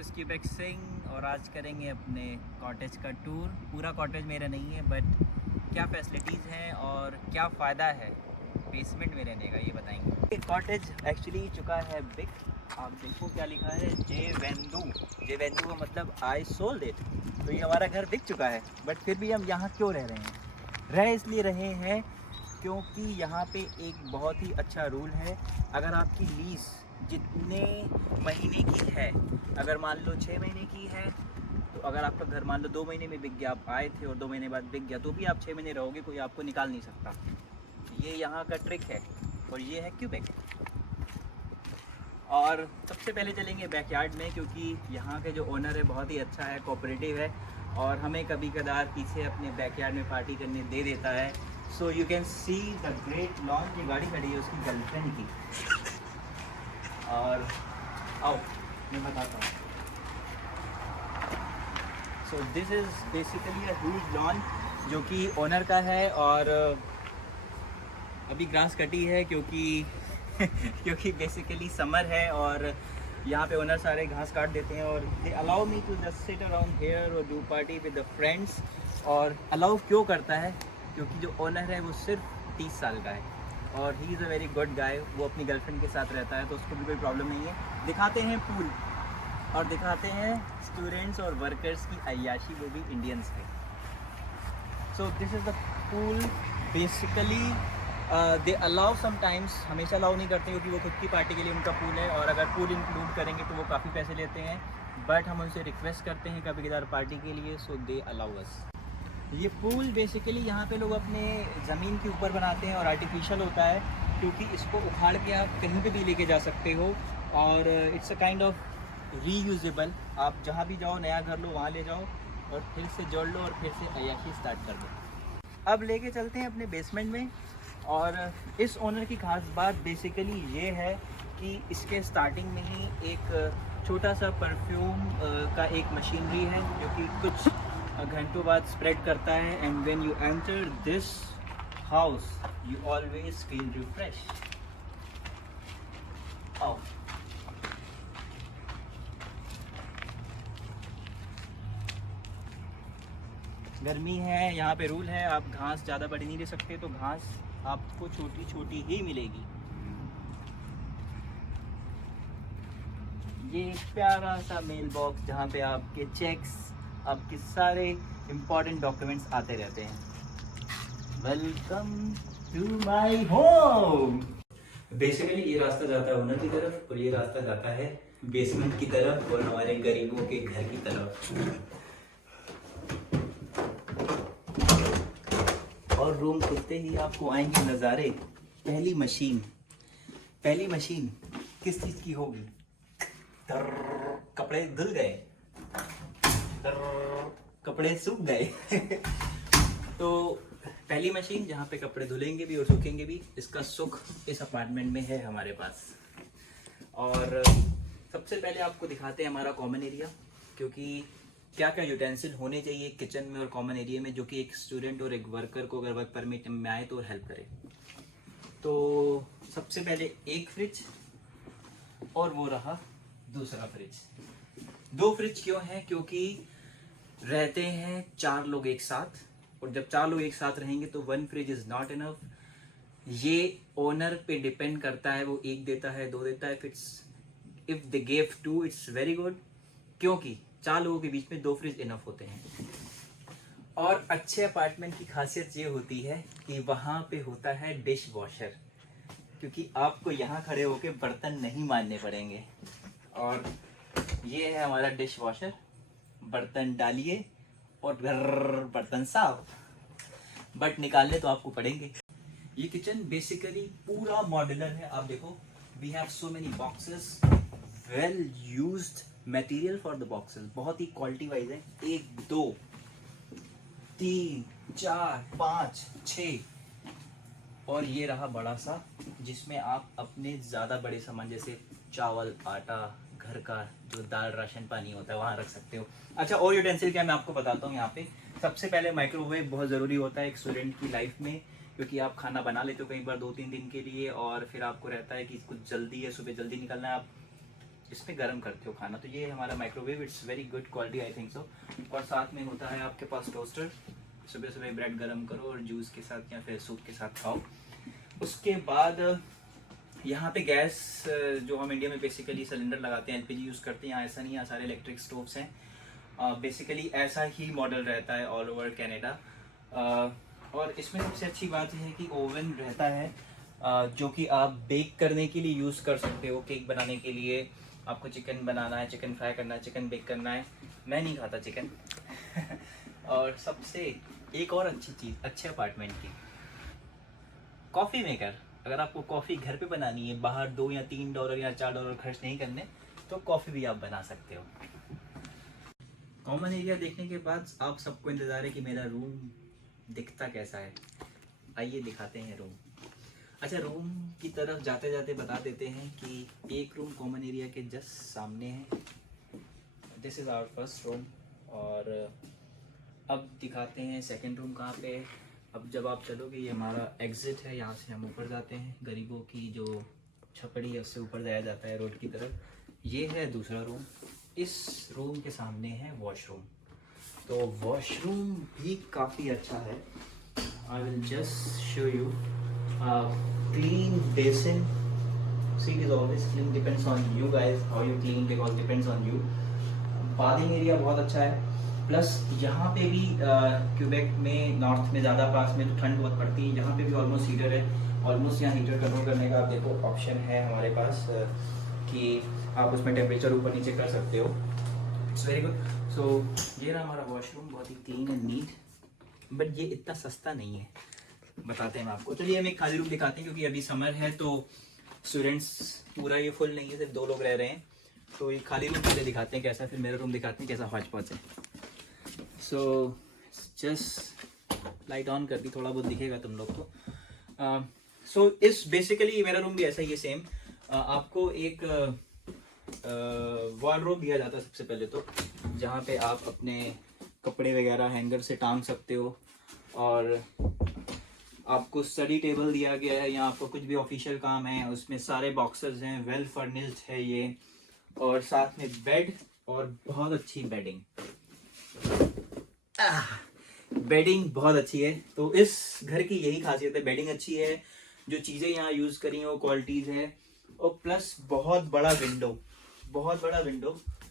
Is Quebec Singh और आज करेंगे अपने कॉटेज का टूर। पूरा कॉटेज मेरा नहीं है, बट क्या फैसिलिटीज़ हैं और क्या फ़ायदा है बेसमेंट में रहने का, ये बताएंगे। ये कॉटेज एक्चुअली चुका है बिग। आप देखो क्या लिखा है, जे वेंदू का मतलब आई सोल्ड इट। तो ये हमारा घर बिक चुका है, बट फिर भी हम यहाँ क्यों रह रहे हैं? रह इसलिए रहे हैं क्योंकि यहाँ पे एक बहुत ही अच्छा रूल है। अगर आपकी लीज़ जितने महीने की है, अगर मान लो 6 महीने की है, तो अगर आपका घर मान लो 2 महीने में बिक गया, आप आए थे और 2 महीने बाद बिक गया, तो भी आप 6 महीने रहोगे, कोई आपको निकाल नहीं सकता। ये यहाँ का ट्रिक है और ये है क्यूबेक। और सबसे पहले चलेंगे बैकयार्ड में, क्योंकि यहाँ के जो ओनर है बहुत ही अच्छा है, कोऑपरेटिव है और हमें कभी कदार पीछे अपने बैकयार्ड में पार्टी करने दे देता है। So you can see the great lawn. की गाड़ी खड़ी है उसकी गर्लफ्रेंड की। और आओ मैं बताता हूँ। So this is basically a huge lawn जो कि ओनर का है। और अभी ग्रास कटी है क्योंकि क्योंकि बेसिकली समर है और यहाँ पे ओनर सारे घास काट देते हैं और they allow me to just sit around here और do party with the friends. और अलाउ क्यों करता है? क्योंकि जो ओनर है वो सिर्फ 30 साल का है और he is a very good guy. वो अपनी गर्लफ्रेंड के साथ रहता है तो उसको भी कोई प्रॉब्लम नहीं है। दिखाते हैं पूल और दिखाते हैं स्टूडेंट्स और वर्कर्स की अय्याशी, वो भी इंडियंस है। So this is the pool. Basically they allow sometimes, हमेशा अलाउ नहीं करते क्योंकि वो खुद की पार्टी के लिए उनका पूल है और अगर पूल इंक्लूड करेंगे तो वो काफ़ी पैसे लेते हैं। बट हम उनसे रिक्वेस्ट करते हैं कभी कभार पार्टी के लिए, सो दे अलाउ अस। ये पूल बेसिकली यहाँ पे लोग अपने ज़मीन के ऊपर बनाते हैं और आर्टिफिशियल होता है क्योंकि इसको उखाड़ के आप कहीं पे भी लेके जा सकते हो और it's a kind of reusable. आप जहाँ भी जाओ, नया घर लो, वहाँ ले जाओ और फिर से जोड़ लो और फिर से अय्याशी स्टार्ट कर दो। अब लेके चलते हैं अपने बेसमेंट में। और इस ओनर की खास बात बेसिकली ये है कि इसके स्टार्टिंग में ही एक छोटा सा परफ्यूम का एक मशीनरी है जो कि कुछ घंटों बाद स्प्रेड करता है। And when you enter this house you always feel refresh. आओ। गर्मी है, यहाँ पे रूल है आप घास ज़्यादा बड़ी नहीं ले सकते, तो घास आपको छोटी छोटी ही मिलेगी। ये एक प्यारा सा मेल बॉक्स जहाँ पे आपके चेक्स, आपके सारे इम्पोर्टेंट डॉक्यूमेंट्स आते रहते हैं। Welcome to my home. Basically ये रास्ता जाता है ओनर की तरफ और ये रास्ता जाता है बेसमेंट की तरफ और हमारे गरीबों के घर की तरफ। और रूम खुलते ही आपको आएंगे नज़ारे। पहली मशीन किस चीज़ की होगी? कपड़े धुल गए, कपड़े सूख गए तो पहली मशीन जहाँ पे कपड़े धुलेंगे भी और सूखेंगे भी, इसका सुख इस अपार्टमेंट में है हमारे पास। और सबसे पहले आपको दिखाते हैं हमारा कॉमन एरिया, क्योंकि क्या क्या यूटेंसिल होने चाहिए किचन में और कॉमन एरिया में, जो कि एक स्टूडेंट और एक वर्कर को अगर वर्क परमिट में आए तो हेल्प करे। तो सबसे पहले एक फ्रिज और वो रहा दूसरा फ्रिज। 2 फ्रिज क्यों हैं? क्योंकि रहते हैं 4 लोग एक साथ और जब 4 लोग एक साथ रहेंगे तो 1 फ्रिज इज़ नॉट इनफ। ये ओनर पे डिपेंड करता है, वो 1 देता है, 2 देता है। If they gave 2 it's very good, क्योंकि 4 लोगों के बीच में 2 फ्रिज इनफ होते हैं। और अच्छे अपार्टमेंट की खासियत ये होती है कि वहाँ पे होता है डिश वॉशर, क्योंकि आपको यहाँ खड़े होके बर्तन नहीं मांजने पड़ेंगे। और ये है हमारा डिश वॉशर, बर्तन डालिए और बर्तन साफ, बट निकालने तो आपको पड़ेंगे। ये किचन बेसिकली पूरा मॉड्यूलर है। आप देखो, we have so many boxes, well used material for the boxes, बहुत ही क्वालिटी वाइज है। 1 2 3 4 5 6 और ये रहा बड़ा सा, जिसमें आप अपने ज़्यादा बड़े सामान जैसे चावल, आटा, घर का जो दाल राशन पानी होता है वहाँ रख सकते हो। अच्छा, और यूटेंसिल क्या मैं आपको बताता हूँ। यहाँ पे सबसे पहले माइक्रोवेव बहुत ज़रूरी होता है एक स्टूडेंट की लाइफ में, क्योंकि आप खाना बना लेते हो कई बार 2-3 दिन के लिए और फिर आपको रहता है कि कुछ जल्दी है, सुबह जल्दी निकलना है, आप इसमें गर्म करते हो खाना। तो ये हमारा microwave, it's very good quality I think so. और साथ में होता है आपके पास टोस्टर, सुबह सुबह ब्रेड गर्म करो और जूस के साथ या फिर सूप के साथ खाओ। उसके बाद यहाँ पे गैस, जो हम इंडिया में बेसिकली सिलेंडर लगाते हैं, एलपीजी यूज़ करते हैं, यहाँ ऐसा नहीं है, सारे इलेक्ट्रिक स्टोव्स हैं। बेसिकली ऐसा ही मॉडल रहता है ऑल ओवर कनाडा। और इसमें सबसे अच्छी बात यह है कि ओवन रहता है, जो कि आप बेक करने के लिए यूज़ कर सकते हो। केक बनाने के लिए, आपको चिकन बनाना है, चिकन फ्राई करना है, चिकन बेक करना है। मैं नहीं खाता चिकन और सबसे एक और अच्छी चीज़ अच्छे अपार्टमेंट की, कॉफ़ी मेकर। अगर आपको कॉफ़ी घर पे बनानी है, बाहर $2 या $3 या $4 खर्च नहीं करने, तो कॉफ़ी भी आप बना सकते हो। कॉमन एरिया देखने के बाद आप सबको इंतज़ार है कि मेरा रूम दिखता कैसा है। आइए दिखाते हैं रूम। अच्छा, रूम की तरफ जाते जाते बता देते हैं कि एक रूम कॉमन एरिया के जस्ट सामने है। This is our first room. और अब दिखाते हैं सेकंड रूम कहाँ पे है। अब जब आप चलोगे, ये हमारा एग्ज़िट है, यहाँ से हम ऊपर जाते हैं। गरीबों की जो छपड़ी है उससे ऊपर जाया जाता है रोड की तरफ। ये है दूसरा रूम। इस रूम के सामने है वॉशरूम। तो वॉशरूम भी काफ़ी अच्छा है। I will just show you. Clean basin, seat is always clean, depends on you guys how you clean, because depends on you. Bathing area बहुत अच्छा है। प्लस यहाँ पे भी क्यूबेक में, नॉर्थ में ज़्यादा पास में तो ठंड बहुत पड़ती है, यहाँ पे भी ऑलमोस्ट हीटर है। ऑलमोस्ट यहाँ हीटर कंट्रोल करने का आप देखो ऑप्शन है हमारे पास, कि आप उसमें टेम्परेचर ऊपर नीचे कर सकते हो। It's very good. सो ये रहा हमारा वॉशरूम, बहुत ही क्लीन एंड नीट। बट ये इतना सस्ता नहीं है, बताते हैं आपको। चलिए हम एक खाली रूम दिखाते हैं, क्योंकि अभी समर है तो स्टूडेंट्स पूरा ये फुल नहीं है, सिर्फ 2 लोग रह रहे हैं। तो ये खाली रूम पहले दिखाते हैं कैसा, फिर मेरा रूम दिखाते हैं कैसा हौच पौच है। सो जस्ट लाइट ऑन कर दी, थोड़ा बहुत दिखेगा तुम लोग को। सो इस बेसिकली मेरा रूम भी ऐसा ही है सेम। आपको एक वार्डरोब दिया जाता है सबसे पहले तो, जहाँ पे आप अपने कपड़े वगैरह हैंगर से टांग सकते हो। और आपको स्टडी टेबल दिया गया है, या आपको कुछ भी ऑफिशियल काम है उसमें सारे बॉक्सेस हैं, वेल फर्निश्ड है ये। और साथ में बेड, और बहुत अच्छी बेडिंग, बेडिंग बहुत अच्छी है। तो इस घर की यही खासियत है, बेडिंग अच्छी है, जो चीज़ें यहाँ यूज़ करी हैं वो क्वालिटीज़ है। और प्लस बहुत बड़ा विंडो, बहुत बड़ा विंडो।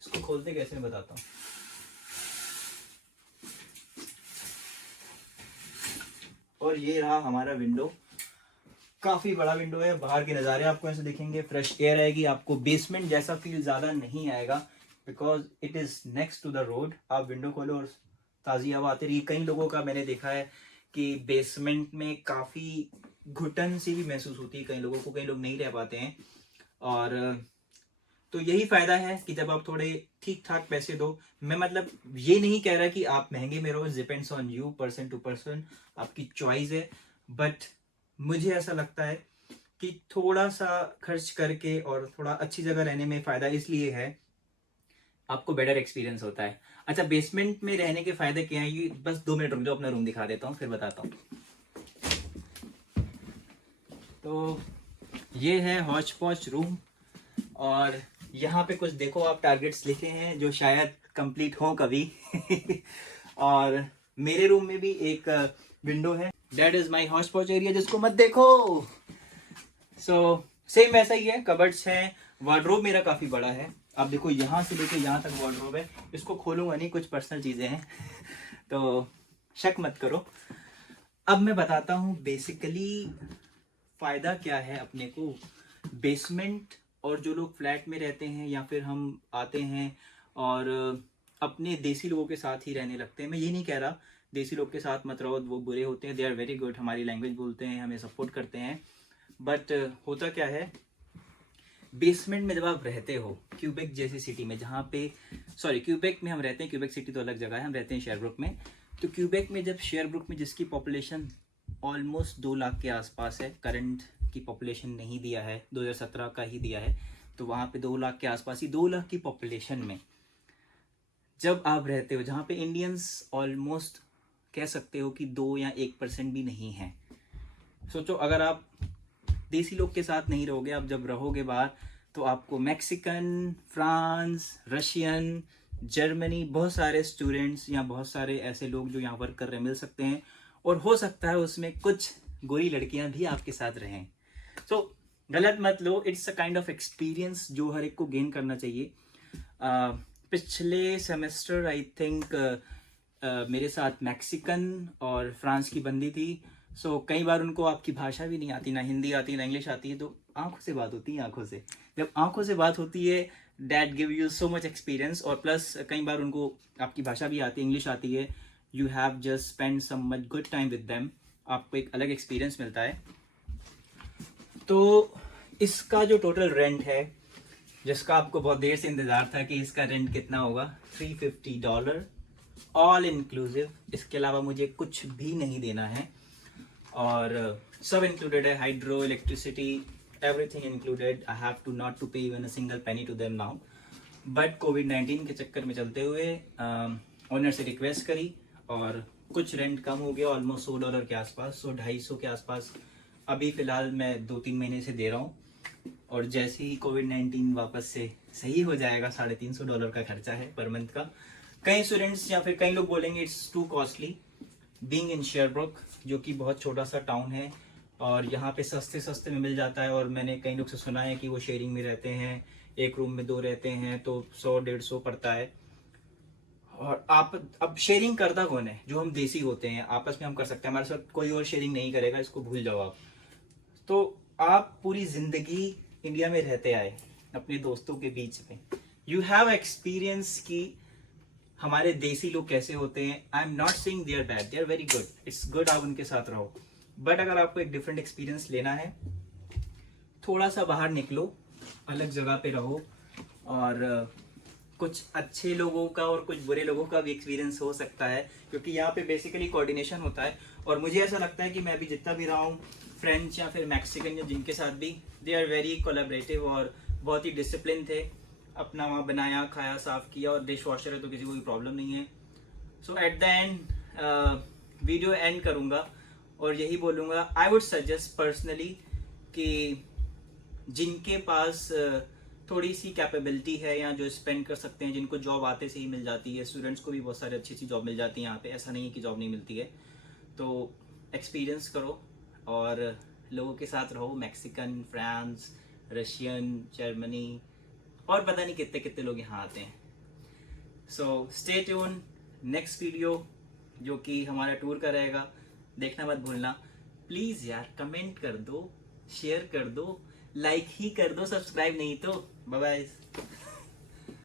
इसको खोलते कैसे मैं बताता हूँ। और ये रहा हमारा विंडो, काफ़ी बड़ा विंडो है। बाहर के नज़ारे आपको ऐसे दिखेंगे, फ्रेश एयर आएगी आपको। बेसमेंट जैसा फील ज़्यादा नहीं आएगा, because it is next to the road. आप विंडो खोलो और ताज़ी हवा आती रही। कई लोगों का मैंने देखा है कि बेसमेंट में काफ़ी घुटन सी भी महसूस होती है कई लोगों को, कई लोग नहीं रह पाते हैं। और तो यही फ़ायदा है कि जब आप थोड़े ठीक ठाक पैसे दो, मैं मतलब ये नहीं कह रहा कि आप महंगे में रहो, depends on you, person to person, आपकी चॉइस है। बट मुझे ऐसा लगता है कि थोड़ा सा खर्च करके और थोड़ा अच्छी जगह रहने में फ़ायदा इसलिए है, आपको बेटर एक्सपीरियंस होता है। अच्छा, बेसमेंट में रहने के फ़ायदे क्या हैं, ये बस 2 मिनट रुक जाओ, अपना रूम दिखा देता हूँ फिर बताता हूँ। तो ये है हौच पौच रूम। और यहाँ पे कुछ देखो आप, टारगेट्स लिखे हैं जो शायद कंप्लीट हो कभी और मेरे रूम में भी एक विंडो है। दैट इज माय हौच पौच एरिया, जिसको मत देखो। सो सेम वैसा ही है, कबर्ड्स हैं। वार्डरोब मेरा काफ़ी बड़ा है, आप देखो यहाँ से लेके यहाँ तक वार्डरोब है। इसको खोलूंगा नहीं, कुछ पर्सनल चीज़ें हैं तो शक मत करो। अब मैं बताता हूँ बेसिकली फ़ायदा क्या है अपने को बेसमेंट। और जो लोग फ्लैट में रहते हैं या फिर हम आते हैं और अपने देसी लोगों के साथ ही रहने लगते हैं, मैं ये नहीं कह रहा देसी लोग के साथ मत रहो, वो बुरे होते हैं। दे आर वेरी गुड, हमारी लैंग्वेज बोलते हैं, हमें सपोर्ट करते हैं। बट होता क्या है, बेसमेंट में जब आप रहते हो क्यूबेक जैसी सिटी में, जहाँ पे क्यूबेक में हम रहते हैं, क्यूबेक सिटी तो अलग जगह है, हम रहते हैं शेयरब्रुक में। तो क्यूबेक में जब शेयरब्रुक में जिसकी पॉपुलेशन ऑलमोस्ट 2 लाख के आसपास है, करंट की पॉपुलेशन नहीं दिया है, 2017 का ही दिया है, तो वहाँ पे 2 लाख के आसपास ही, 2 लाख की पॉपुलेशन में जब आप रहते हो, जहाँ पे इंडियंस ऑलमोस्ट कह सकते हो कि 2 या 1% भी नहीं है। सोचो अगर आप देसी लोग के साथ नहीं रहोगे, आप जब रहोगे बाहर, तो तो आपको मैक्सिकन, फ्रांस, रशियन, जर्मनी, बहुत सारे स्टूडेंट्स या बहुत सारे ऐसे लोग जो यहाँ वर्क कर रहे हैं मिल सकते हैं, और हो सकता है उसमें कुछ गोरी लड़कियां भी आपके साथ रहें। तो गलत मत लो, it's a kind of experience जो हर एक को गेन करना चाहिए। पिछले सेमेस्टर आई थिंक मेरे साथ मैक्सिकन और फ्रांस की बंदी थी। सो कई बार उनको आपकी भाषा भी नहीं आती, ना हिंदी आती ना इंग्लिश आती है, तो आंखों से बात होती है। आंखों से जब आंखों से बात होती है, that give you so much experience. और प्लस कई बार उनको आपकी भाषा भी आती है, इंग्लिश आती है, you have just spend some much good time with them, आपको एक अलग एक्सपीरियंस मिलता है। तो इसका जो टोटल रेंट है, जिसका आपको बहुत देर से इंतज़ार था कि इसका रेंट कितना होगा, $350 ऑल इंक्लूसिव। इसके अलावा मुझे कुछ भी नहीं देना है, और सब इंक्लूडेड है, hydro, electricity, everything included. I have to not to pay even a single penny to them now. But कोविड-19 के चक्कर में चलते हुए ओनर से रिक्वेस्ट करी और कुछ रेंट कम हो गया, ऑलमोस्ट $100 के आसपास, $250 के आसपास अभी फ़िलहाल मैं 2-3 महीने से दे रहा हूँ। और जैसे ही कोविड-19 वापस से सही हो जाएगा, $350 का खर्चा है पर मंथ का। कई स्टूडेंट्स या फिर कई लोग बोलेंगे it's too costly being in Sherbrooke, जो कि बहुत छोटा सा टाउन है और यहाँ पे सस्ते सस्ते में मिल जाता है। और मैंने कई लोग से सुना है कि वो शेयरिंग में रहते हैं, एक रूम में 2 रहते हैं, तो 100-150 पड़ता है। और आप अब शेयरिंग करता कौन है? जो हम देसी होते हैं, आपस में हम कर सकते हैं, हमारे साथ कोई और शेयरिंग नहीं करेगा, इसको भूल जाओ आप। तो आप पूरी जिंदगी इंडिया में रहते आए अपने दोस्तों के बीच में, यू हैव एक्सपीरियंस कि हमारे देसी लोग कैसे होते हैं। I am not saying they are bad, they are very good, it's good आप उनके साथ रहो। बट अगर आपको एक डिफरेंट एक्सपीरियंस लेना है, थोड़ा सा बाहर निकलो, अलग जगह पे रहो, और कुछ अच्छे लोगों का और कुछ बुरे लोगों का भी एक्सपीरियंस हो सकता है, क्योंकि यहाँ पे बेसिकली कोऑर्डिनेशन होता है। और मुझे ऐसा लगता है कि मैं अभी जितना भी रहा हूँ, फ्रेंच या फिर मैक्सिकन या जिनके साथ भी, दे आर वेरी कोलैबोरेटिव और बहुत ही डिसिप्लिन थे। अपना वहाँ बनाया, खाया, साफ किया, और डिश वॉशर है तो किसी को भी प्रॉब्लम नहीं है। So at the end video end करूँगा और यही बोलूँगा, आई वुड सजेस्ट पर्सनली कि जिनके पास थोड़ी सी कैपेबिलिटी है या जो स्पेंड कर सकते हैं, जिनको जॉब आते से ही मिल जाती है, स्टूडेंट्स को भी बहुत सारी अच्छी जॉब मिल जाती है यहाँ पे, ऐसा नहीं है कि जॉब नहीं मिलती है, तो एक्सपीरियंस करो और लोगों के साथ रहो। मैक्सिकन, फ्रांस, रशियन, जर्मनी, और पता नहीं कितने कितने लोग यहाँ आते हैं। So stay tune, next video जो कि हमारा टूर का रहेगा, देखना मत भूलना। प्लीज़ यार कमेंट कर दो, शेयर कर दो, लाइक ही कर दो, सब्सक्राइब नहीं तो। Bye bye.